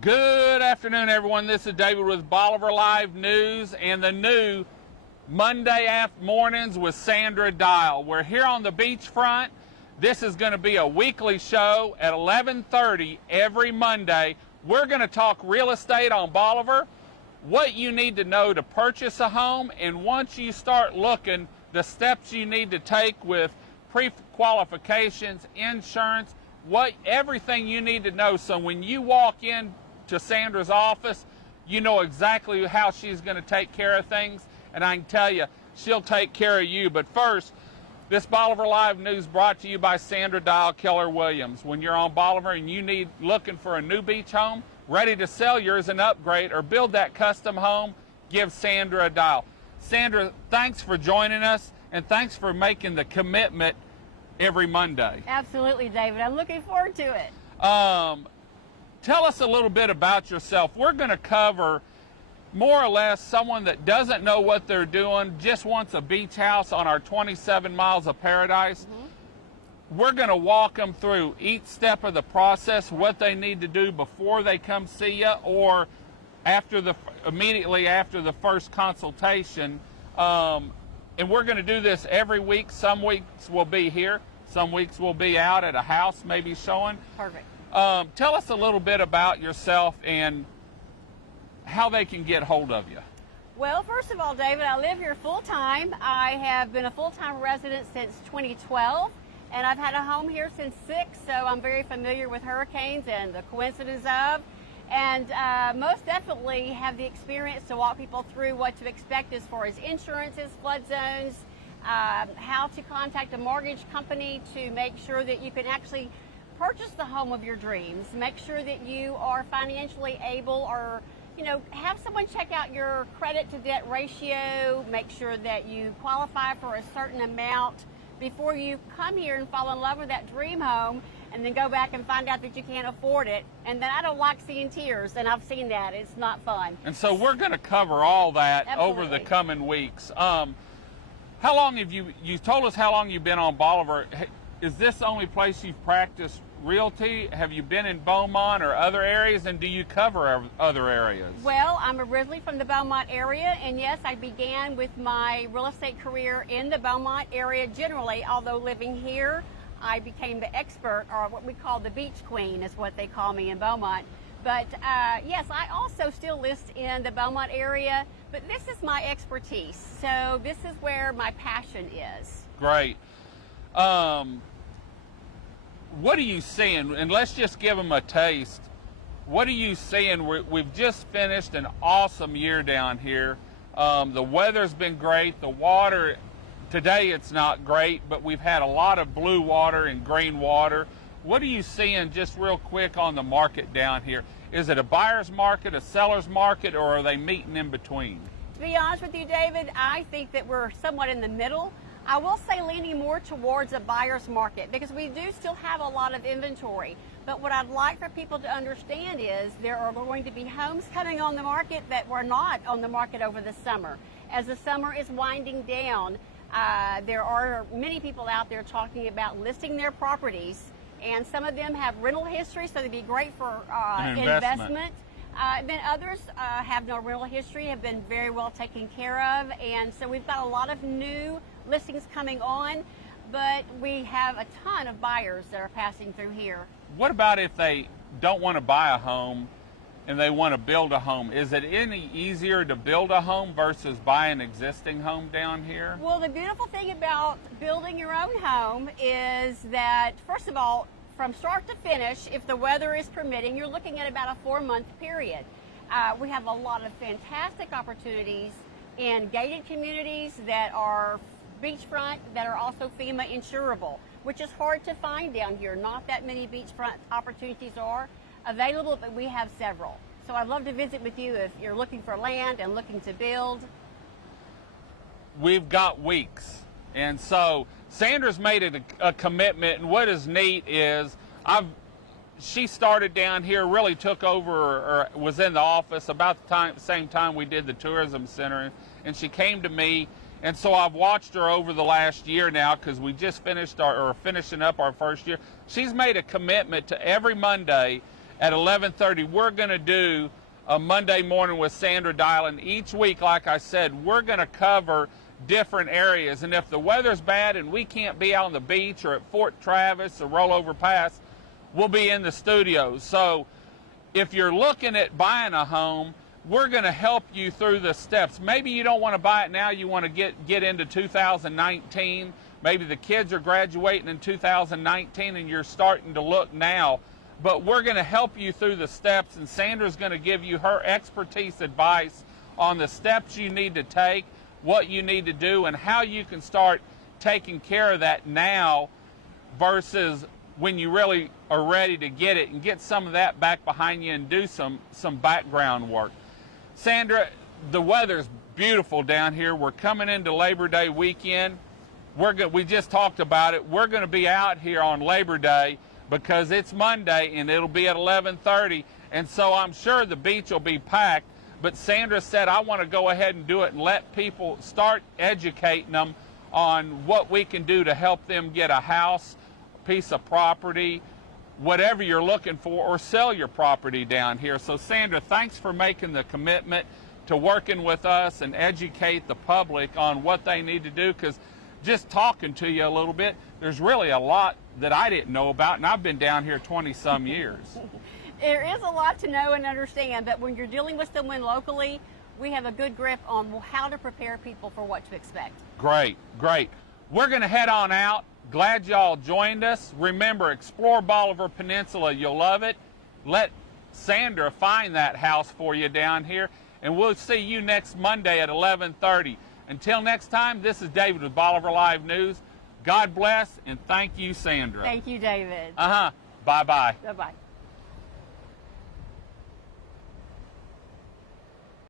Good afternoon, everyone. This is David with Bolivar Live News and the new Monday mornings with Sandra Dial. We're here on the beachfront. This is going to be a weekly show at 11:30 every Monday. We're going to talk real estate on Bolivar, what you need to know to purchase a home, and once you start looking, the steps you need to take with pre-qualifications, insurance, everything you need to know. So when you walk in to Sandra's office, you know exactly how she's going to take care of things, and I can tell you, she'll take care of you. But first, this Bolivar Live News brought to you by Sandra Dial Keller Williams. When you're on Bolivar and you looking for a new beach home, ready to sell yours and upgrade or build that custom home, give Sandra a dial. Sandra, thanks for joining us, and thanks for making the commitment every Monday. Absolutely, David. I'm looking forward to it. Tell us a little bit about yourself. We're going to cover more or less someone that doesn't know what they're doing, just wants a beach house on our 27 miles of paradise. We're going to walk them through each step of the process, what they need to do before they come see you or immediately after the first consultation. And we're going to do this every week. Some weeks we'll be here. Some weeks we'll be out at a house, maybe showing. Perfect. Tell us a little bit about yourself and how they can get hold of you. Well, first of all, David, I live here full-time. I have been a full-time resident since 2012, and I've had a home here since 6, so I'm very familiar with hurricanes and the coincidence of, and most definitely have the experience to walk people through what to expect as far as insurances, flood zones, how to contact a mortgage company to make sure that you can actually purchase the home of your dreams, make sure that you are financially able, or have someone check out your credit to debt ratio, make sure that you qualify for a certain amount before you come here and fall in love with that dream home and then go back and find out that you can't afford it. And then I don't like seeing tears, and I've seen that. It's not fun. And so we're going to cover all that Absolutely. over the coming weeks. How long have you told us how long you've been on Bolivar. Is this the only place you've practiced realty? Have you been in Beaumont or other areas, and do you cover other areas? Well, I'm originally from the Beaumont area, and yes, I began with my real estate career in the Beaumont area generally, although living here, I became the expert, or what we call the beach queen is what they call me in Beaumont. But yes, I also still list in the Beaumont area, but this is my expertise, so this is where my passion is. Great. What are you seeing? And let's just give them a taste. What are you seeing? We've just finished an awesome year down here. The weather's been great. The water, today it's not great, but we've had a lot of blue water and green water. What are you seeing just real quick on the market down here? Is it a buyer's market, a seller's market, or are they meeting in between? To be honest with you, David, I think that we're somewhat in the middle. I will say leaning more towards a buyer's market because we do still have a lot of inventory. But what I'd like for people to understand is there are going to be homes coming on the market that were not on the market over the summer. As the summer is winding down, there are many people out there talking about listing their properties, and some of them have rental history, so they'd be great for investment. Then others have no rental history, have been very well taken care of, and so we've got a lot of new listings coming on, but we have a ton of buyers that are passing through here. What about if they don't want to buy a home and they want to build a home? Is it any easier to build a home versus buy an existing home down here? Well, the beautiful thing about building your own home is that, first of all, from start to finish, if the weather is permitting, you're looking at about a 4-month period. We have a lot of fantastic opportunities in gated communities that are beachfront, that are also FEMA insurable, which is hard to find down here. Not that many beachfront opportunities are available, but we have several. So I'd love to visit with you if you're looking for land and looking to build. We've got weeks. And so Sandra's made a commitment, and what is neat is she started down here, really took over or was in the office about the same time we did the tourism center, and she came to me. And so I've watched her over the last year now because we just finishing up our first year. She's made a commitment to every Monday at 11:30, we're going to do a Monday morning with Sandra Dial, and each week, like I said, we're going to cover different areas. And if the weather's bad and we can't be out on the beach or at Fort Travis or Rollover Pass, we'll be in the studios. So if you're looking at buying a home, we're going to help you through the steps. Maybe you don't want to buy it now, you want to get into 2019. Maybe the kids are graduating in 2019 and you're starting to look now. But we're going to help you through the steps, and Sandra's going to give you her expertise advice on the steps you need to take, what you need to do, and how you can start taking care of that now versus when you really are ready to get it, and get some of that back behind you and do some background work. Sandra, the weather's beautiful down here. We're coming into Labor Day weekend. We just talked about it. We're going to be out here on Labor Day because it's Monday and it'll be at 11:30, and so I'm sure the beach will be packed. But Sandra said, I want to go ahead and do it and let people start educating them on what we can do to help them get a house, a piece of property, whatever you're looking for, or sell your property down here. So Sandra, thanks for making the commitment to working with us and educate the public on what they need to do, because just talking to you a little bit, there's really a lot that I didn't know about, and I've been down here 20-some years. There is a lot to know and understand, but when you're dealing with someone locally, we have a good grip on how to prepare people for what to expect. Great, great. We're going to head on out. Glad y'all joined us. Remember, explore Bolivar Peninsula. You'll love it. Let Sandra find that house for you down here, and we'll see you next Monday at 11:30. Until next time, this is David with Bolivar Live News. God bless, and thank you, Sandra. Thank you, David. Bye-bye. Bye-bye.